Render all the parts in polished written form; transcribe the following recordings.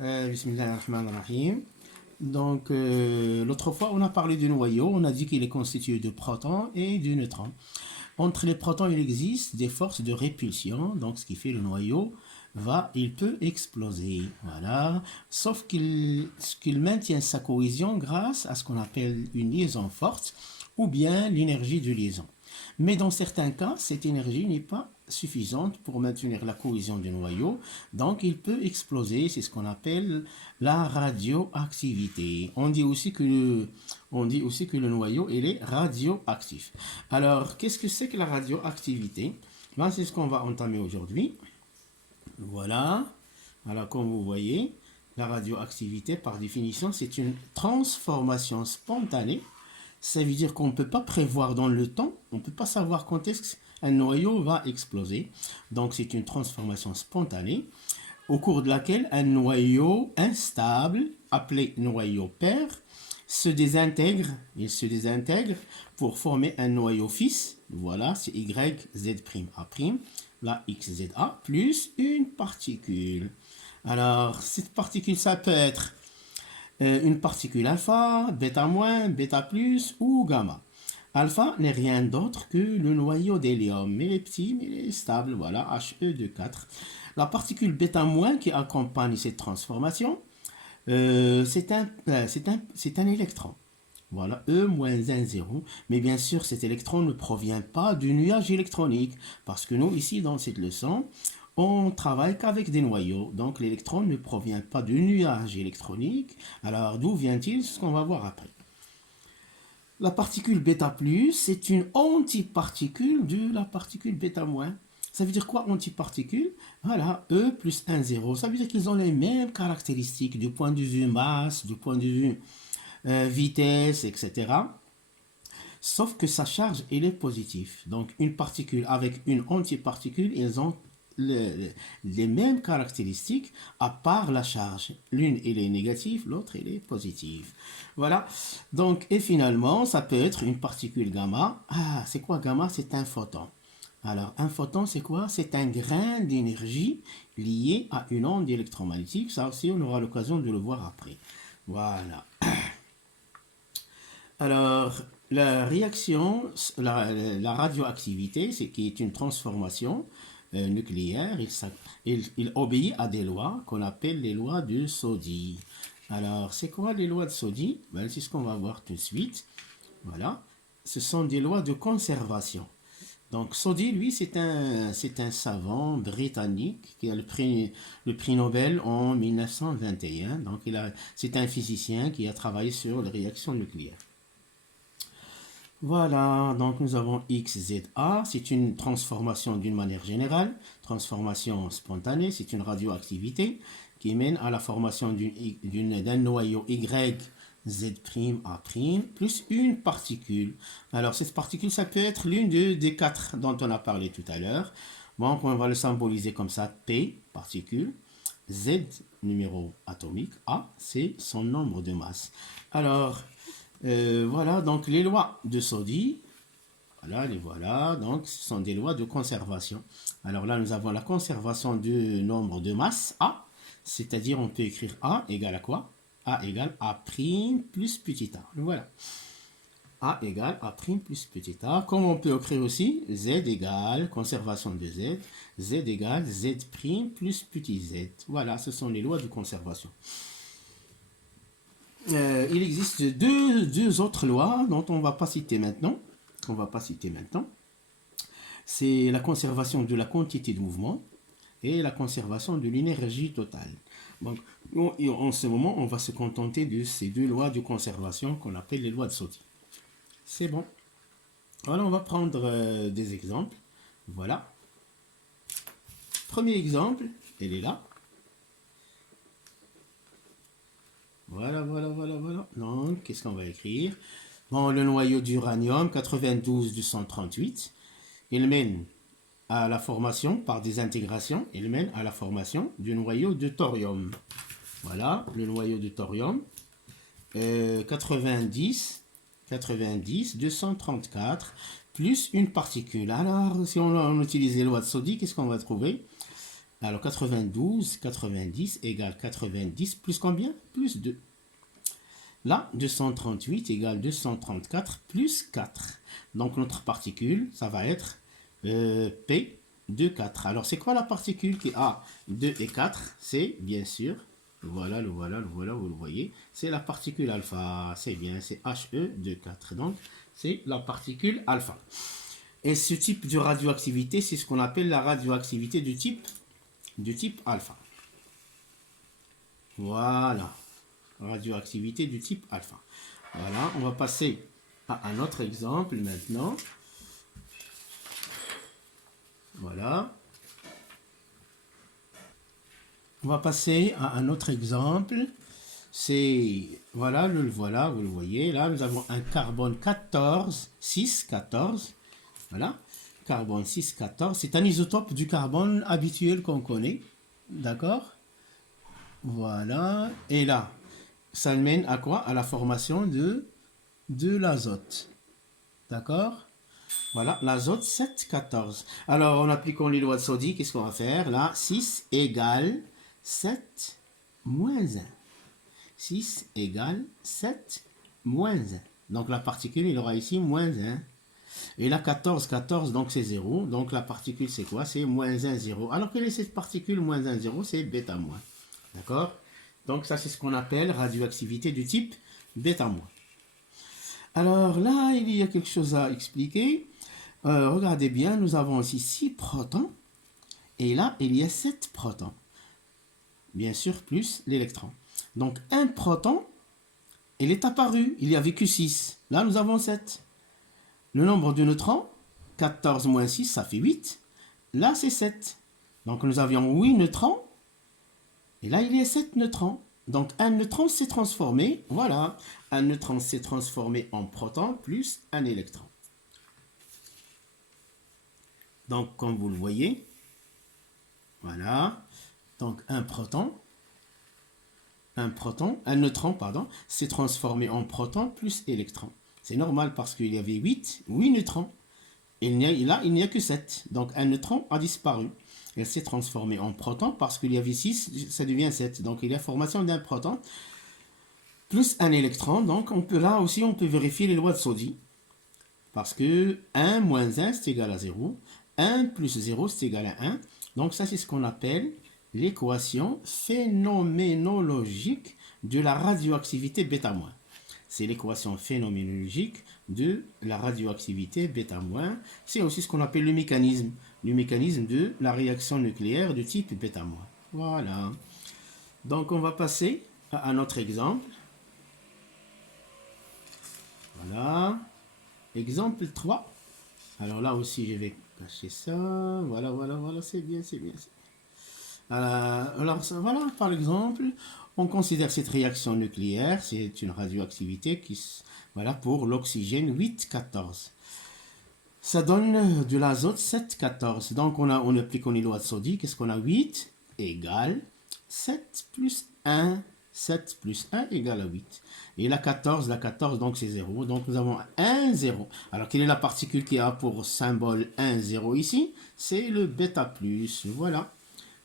Bismillahirrahmanirrahim. Donc, l'autre fois, on a parlé du noyau. On a dit qu'il est constitué de protons et de neutrons. Entre les protons, il existe des forces de répulsion. Donc, ce qui fait le noyau il peut exploser. Voilà. Sauf qu'il maintient sa cohésion grâce à ce qu'on appelle une liaison forte ou bien l'énergie de liaison. Mais dans certains cas, cette énergie n'est pas suffisante pour maintenir la cohésion du noyau, donc il peut exploser, c'est ce qu'on appelle la radioactivité. On dit aussi que le noyau il est radioactif. Alors, qu'est-ce que c'est que la radioactivité? Ben, c'est ce qu'on va entamer aujourd'hui. Voilà. Alors, comme vous voyez, la radioactivité, par définition, c'est une transformation spontanée. Ça veut dire qu'on ne peut pas prévoir dans le temps, on ne peut pas savoir quand est-ce qu'un noyau va exploser. Donc c'est une transformation spontanée au cours de laquelle un noyau instable, appelé noyau père, il se désintègre pour former un noyau fils. Voilà, c'est YZ'A', la XZA, plus une particule. Alors, cette particule, ça peut être une particule alpha, bêta moins, bêta plus ou gamma. Alpha n'est rien d'autre que le noyau d'hélium, mais il est petit, mais il est stable, voilà, He2 4. La particule bêta moins qui accompagne cette transformation, c'est un électron. Voilà, E-1, 0. Mais bien sûr, cet électron ne provient pas du nuage électronique, parce que nous, ici, dans cette leçon, on travaille qu'avec des noyaux. Donc, l'électron ne provient pas du nuage électronique. Alors, d'où vient-il? C'est ce qu'on va voir après. La particule bêta+, c'est une antiparticule de la particule bêta-. Ça veut dire quoi, antiparticule? Voilà, E plus 1, 0. Ça veut dire qu'ils ont les mêmes caractéristiques du point de vue masse, du point de vue vitesse, etc. Sauf que sa charge, elle est positive. Donc, une particule avec une antiparticule, ils ont les mêmes caractéristiques, à part la charge. L'une, elle est négative, l'autre, elle est positive. Voilà. Donc, et finalement, ça peut être une particule gamma. Ah, c'est quoi gamma? C'est un photon. Alors, un photon, c'est quoi? C'est un grain d'énergie lié à une onde électromagnétique. Ça aussi, on aura l'occasion de le voir après. Voilà. Alors, la réaction, la radioactivité, c'est qui est une transformation nucléaire. Il obéit à des lois qu'on appelle les lois de Soddy. Alors, c'est quoi les lois de Soddy? Ben, c'est ce qu'on va voir tout de suite. Voilà. Ce sont des lois de conservation. Donc, Soddy, lui, c'est un savant britannique qui a le prix Nobel en 1921. Donc, c'est un physicien qui a travaillé sur les réactions nucléaires. Voilà, donc nous avons XZA, c'est une transformation d'une manière générale, transformation spontanée, c'est une radioactivité qui mène à la formation d'un noyau YZ'A' plus une particule. Alors cette particule, ça peut être l'une des quatre dont on a parlé tout à l'heure. Donc on va le symboliser comme ça, P, particule, Z, numéro atomique, A, c'est son nombre de masse. Alors, voilà, donc les lois de Soddy, voilà, les voilà, donc ce sont des lois de conservation. Alors là, nous avons la conservation du nombre de masse A, c'est-à-dire on peut écrire A égale à quoi? A égale A' plus petit a. Voilà. A égale A' plus petit a. Comme on peut écrire aussi Z égale conservation de Z, Z égale Z' plus petit z. Voilà, ce sont les lois de conservation. Il existe deux autres lois dont on ne va pas citer maintenant. C'est la conservation de la quantité de mouvement et la conservation de l'énergie totale. Donc, en ce moment, on va se contenter de ces deux lois de conservation qu'on appelle les lois de Soddy. C'est bon. Alors, on va prendre des exemples. Voilà. Premier exemple, elle est là. Voilà. Donc, qu'est-ce qu'on va écrire? Bon, le noyau d'uranium 92-238, il mène à la formation, par des intégrations, il mène à la formation du noyau de thorium. Voilà, le noyau de thorium. 90-234, plus une particule. Alors, si on utilise les lois de Soddy, qu'est-ce qu'on va trouver? Alors 92, 90 égale 90 plus combien? Plus 2. Là, 238 égale 234 plus 4. Donc notre particule, ça va être P de 4. Alors c'est quoi la particule qui a 2 et 4? C'est bien sûr, voilà, vous le voyez, c'est la particule alpha. C'est bien, c'est He de 4. Donc c'est la particule alpha. Et ce type de radioactivité, c'est ce qu'on appelle la radioactivité du type alpha. Voilà. Radioactivité du type alpha. Voilà, on va passer à un autre exemple maintenant. Voilà. On va passer à un autre exemple. C'est, voilà, vous le voyez. Là, nous avons un carbone 14, 6, 14. Voilà. Carbone 6, 14. C'est un isotope du carbone habituel qu'on connaît. D'accord? Voilà. Et là, ça mène à quoi? À la formation de l'azote. D'accord? Voilà, l'azote 7, 14. Alors, en appliquant les lois de Soddy, qu'est-ce qu'on va faire? Là, 6 égale 7 moins 1. 6 égale 7 moins 1. Donc, la particule, il aura ici moins 1. Et là, 14, 14, donc c'est 0. Donc, la particule, c'est quoi? C'est moins 1, 0. Alors, quelle est cette particule moins 1, 0? C'est bêta moins. D'accord? Donc, ça, c'est ce qu'on appelle radioactivité du type bêta moins. Alors là, il y a quelque chose à expliquer. Regardez bien, nous avons aussi 6 protons. Et là, il y a 7 protons. Bien sûr, plus l'électron. Donc, un proton, il est apparu. Il n'y avait que 6. Là, nous avons 7. Le nombre de neutrons, 14 moins 6, ça fait 8. Là, c'est 7. Donc, nous avions 8 neutrons. Et là, il y a 7 neutrons. Donc, un neutron s'est transformé. Voilà. Un neutron s'est transformé en proton plus un électron. Donc, comme vous le voyez, voilà. Donc, un neutron, pardon, s'est transformé en proton plus électron. C'est normal parce qu'il y avait 8 neutrons. Et là, il n'y a que 7. Donc, un neutron a disparu. Elle s'est transformée en proton parce qu'il y avait 6, ça devient 7. Donc, il y a formation d'un proton plus un électron. Donc, là aussi, on peut vérifier les lois de Soddy. Parce que 1 moins 1, c'est égal à 0. 1 plus 0, c'est égal à 1. Donc, ça, c'est ce qu'on appelle l'équation phénoménologique de la radioactivité β-. C'est l'équation phénoménologique de la radioactivité β-. C'est aussi ce qu'on appelle le mécanisme de la réaction nucléaire de type β-. Voilà. Donc, on va passer à un autre exemple. Voilà. Exemple 3. Alors là aussi, je vais cacher ça. Voilà, c'est bien. Alors, voilà, par exemple, on considère cette réaction nucléaire, c'est une radioactivité voilà, pour l'oxygène 8,14. Ça donne de l'azote 7,14. Donc, on applique les lois de Soddy. Qu'est-ce qu'on a? 8 égale 7 plus 1. 7 plus 1 égale à 8. Et la 14, donc c'est 0. Donc nous avons 1, 0. Alors quelle est la particule qui a pour symbole 1, 0 ici? C'est le β+. Voilà.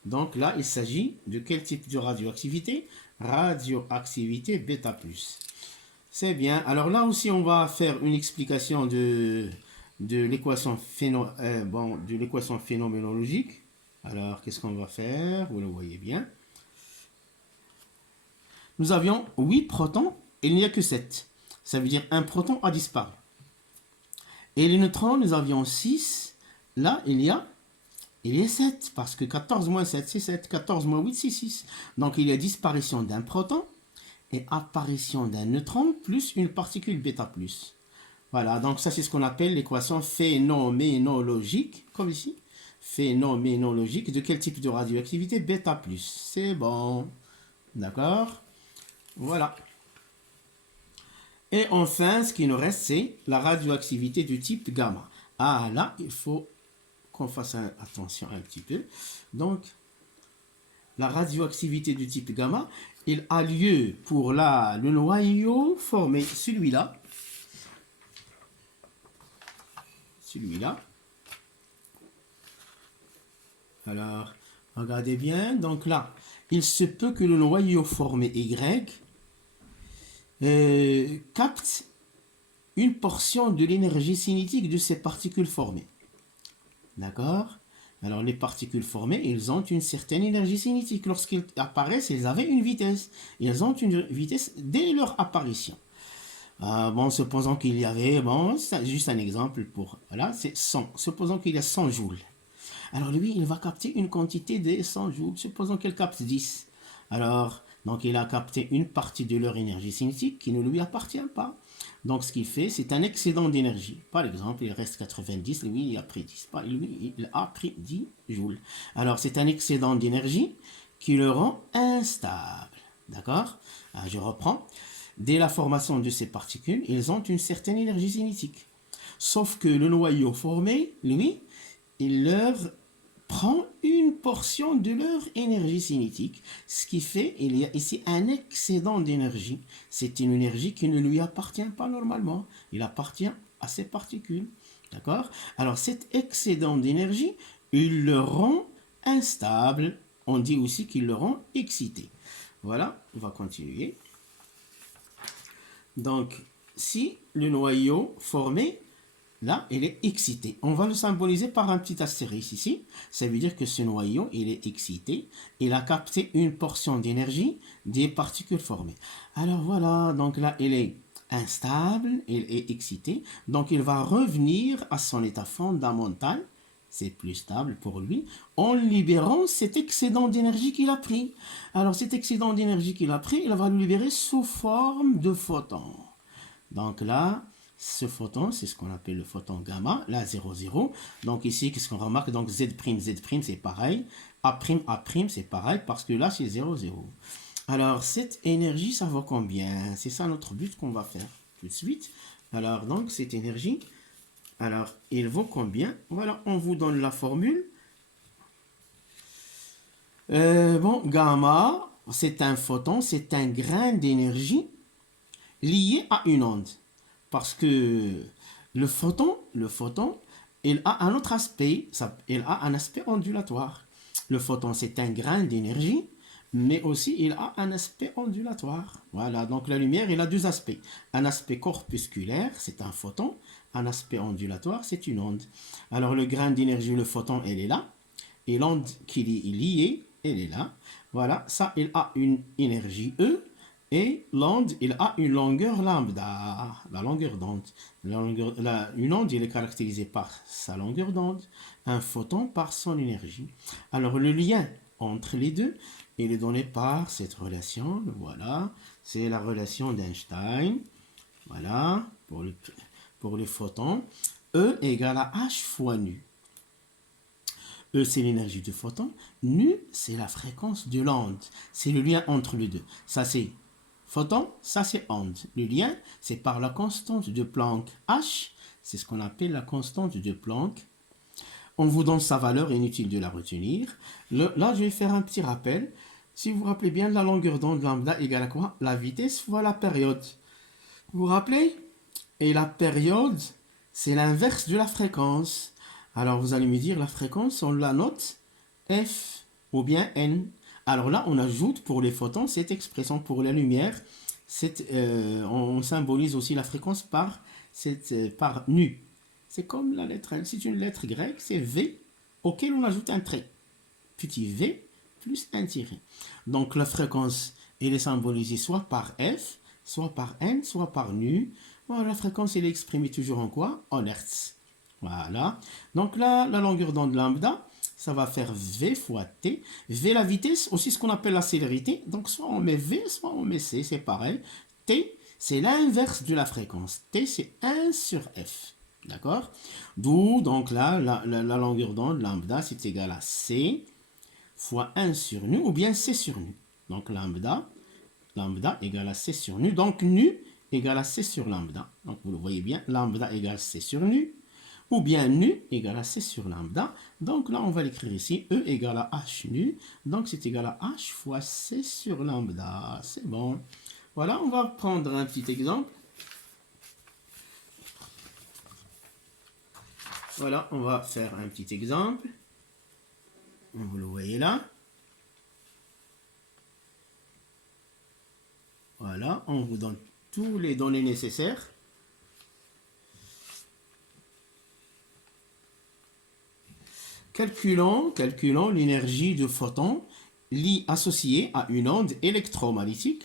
Donc là, il s'agit de quel type de radioactivité? Radioactivité β+. C'est bien. Alors là aussi, on va faire une explication de l'équation phénoménologique. Alors, qu'est-ce qu'on va faire? Vous le voyez bien. Nous avions 8 protons et il n'y a que 7. Ça veut dire un proton a disparu. Et les neutrons, nous avions 6. Là, il y a 7 parce que 14 moins 7, c'est 7. 14 moins 8, c'est 6. Donc, il y a disparition d'un proton et apparition d'un neutron plus une particule β+. Voilà, donc ça, c'est ce qu'on appelle l'équation phénoménologique, comme ici. Phénoménologique de quel type de radioactivité? β+. C'est bon. D'accord? Voilà. Et enfin, ce qui nous reste, c'est la radioactivité du type gamma. Ah, là, il faut qu'on fasse attention un petit peu. Donc, la radioactivité du type gamma, il a lieu pour le noyau formé, celui-là. Alors, Regardez bien, donc là, il se peut que le noyau formé Y capte une portion de l'énergie cinétique de ces particules formées. D'accord? Alors les particules formées, ils ont une certaine énergie cinétique. Lorsqu'ils apparaissent, ils avaient une vitesse. Ils ont une vitesse dès leur apparition. Bon, supposons qu'il y avait, bon, c'est juste un exemple pour, voilà, c'est 100. Supposons qu'il y a 100 joules. Alors lui, il va capter une quantité de 100 joules. Supposons qu'il capte 10. Alors, donc il a capté une partie de leur énergie cinétique qui ne lui appartient pas. Donc ce qu'il fait, c'est un excédent d'énergie. Par exemple, il reste 90, lui il a pris 10. Lui, il a pris 10 joules. Alors c'est un excédent d'énergie qui le rend instable. D'accord? Je reprends. Dès la formation de ces particules, ils ont une certaine énergie cinétique. Sauf que le noyau formé, lui, il leur prend une portion de leur énergie cinétique, ce qui fait il y a ici un excédent d'énergie. C'est une énergie qui ne lui appartient pas normalement, il appartient à ces particules. D'accord? Alors cet excédent d'énergie, il le rend instable. On dit aussi qu'il le rend excité. Voilà, on va continuer. Donc, si le noyau formé, là, il est excité. On va le symboliser par un petit astérisque ici. Ça veut dire que ce noyau, il est excité. Il a capté une portion d'énergie des particules formées. Alors voilà, donc là, il est instable, il est excité. Donc il va revenir à son état fondamental. C'est plus stable pour lui, en libérant cet excédent d'énergie qu'il a pris. Alors cet excédent d'énergie qu'il a pris, il va le libérer sous forme de photon. Donc là, ce photon, c'est ce qu'on appelle le photon gamma, là 0, 0. Donc ici, qu'est-ce qu'on remarque? Donc Z', Z', c'est pareil. A', A', c'est pareil, parce que là, c'est 0, 0. Alors, cette énergie, ça vaut combien? C'est ça notre but qu'on va faire tout de suite. Alors, donc, cette énergie, alors, il vaut combien? Voilà, on vous donne la formule. Bon, gamma, c'est un photon, c'est un grain d'énergie lié à une onde. Parce que le photon, il a un autre aspect, il a un aspect ondulatoire. Le photon, c'est un grain d'énergie, mais aussi il a un aspect ondulatoire. Voilà, donc la lumière, il a deux aspects. Un aspect corpusculaire, c'est un photon. Un aspect ondulatoire, c'est une onde. Alors le grain d'énergie, le photon, elle est là. Et l'onde qui est liée, elle est là. Voilà, ça, il a une énergie E. Et l'onde, il a une longueur lambda, la longueur d'onde. Une onde, il est caractérisée par sa longueur d'onde, un photon par son énergie. Alors le lien entre les deux, il est donné par cette relation, voilà, c'est la relation d'Einstein, voilà, pour le photon, E égale à H fois nu. E, c'est l'énergie du photon, nu, c'est la fréquence de l'onde, c'est le lien entre les deux. Ça, c'est photon, ça c'est onde. Le lien, c'est par la constante de Planck. H, c'est ce qu'on appelle la constante de Planck. On vous donne sa valeur, inutile de la retenir. Là, je vais faire un petit rappel. Si vous vous rappelez bien, la longueur d'onde lambda égale à quoi? La vitesse fois la période. Vous vous rappelez? Et la période, c'est l'inverse de la fréquence. Alors vous allez me dire, la fréquence, on la note F ou bien N. Alors là, on ajoute pour les photons cette expression pour la lumière. On symbolise aussi la fréquence par nu. C'est comme la lettre L. C'est une lettre grecque, c'est V, auquel on ajoute un trait. Petit v plus un tiré. Donc la fréquence, elle est symbolisée soit par F, soit par N, soit par nu. Voilà, la fréquence, elle est exprimée toujours en quoi? En Hertz. Voilà. Donc là, la longueur d'onde lambda, ça va faire V fois T. V, la vitesse, aussi ce qu'on appelle la célérité. Donc soit on met V, soit on met C, c'est pareil. T, c'est l'inverse de la fréquence. T, c'est 1 sur F. D'accord? D'où, donc là, la longueur d'onde lambda, c'est égal à C fois 1 sur nu, ou bien C sur nu. Donc lambda égale à C sur nu. Donc nu égale à C sur lambda. Donc vous le voyez bien, lambda égale C sur nu, ou bien nu égale à C sur lambda. Donc là, on va l'écrire ici, E égale à H nu. Donc c'est égal à H fois C sur lambda. C'est bon. Voilà, on va prendre un petit exemple. Voilà, on va faire un petit exemple. Vous le voyez là. Voilà, on vous donne tous les données nécessaires. Calculons l'énergie de photon associée à une onde électromagnétique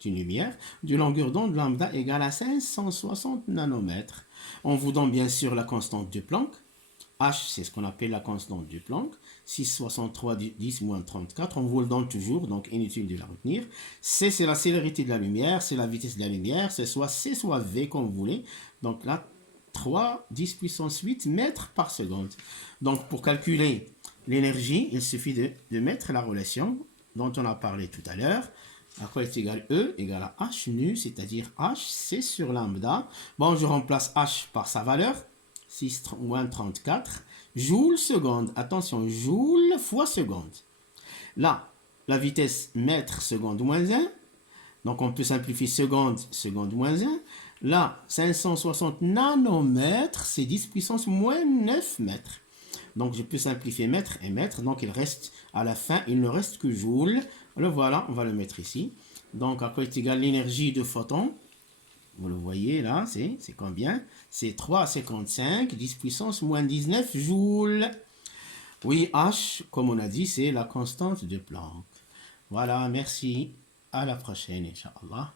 d'une lumière de longueur d'onde lambda égale à 560 nanomètres. On vous donne bien sûr la constante de Planck. H, c'est ce qu'on appelle la constante de Planck. 6,63 10 moins 34. On vous le donne toujours, donc inutile de la retenir. C, c'est la célérité de la lumière, c'est la vitesse de la lumière. C'est soit C, soit V, comme vous voulez. Donc là, 3, 10 puissance 8 mètres par seconde. Donc pour calculer l'énergie, il suffit de mettre la relation dont on a parlé tout à l'heure. À quoi est égal E égale à H nu, c'est-à-dire H, c'est sur lambda. Bon, je remplace H par sa valeur, 6 moins 34, joules seconde. Attention, joules fois seconde. Là, la vitesse mètre seconde moins 1. Donc on peut simplifier seconde, seconde moins 1. Là, 560 nanomètres, c'est 10 puissance moins 9 mètres. Donc je peux simplifier mètre et mètre. Donc il reste, à la fin, il ne reste que joule. Le voilà, on va le mettre ici. Donc à quoi est égal l'énergie de photon? Vous le voyez là, c'est combien? C'est 3,55, 10 puissance moins 19 joules. Oui, H, comme on a dit, c'est la constante de Planck. Voilà, merci. À la prochaine, Inch'Allah.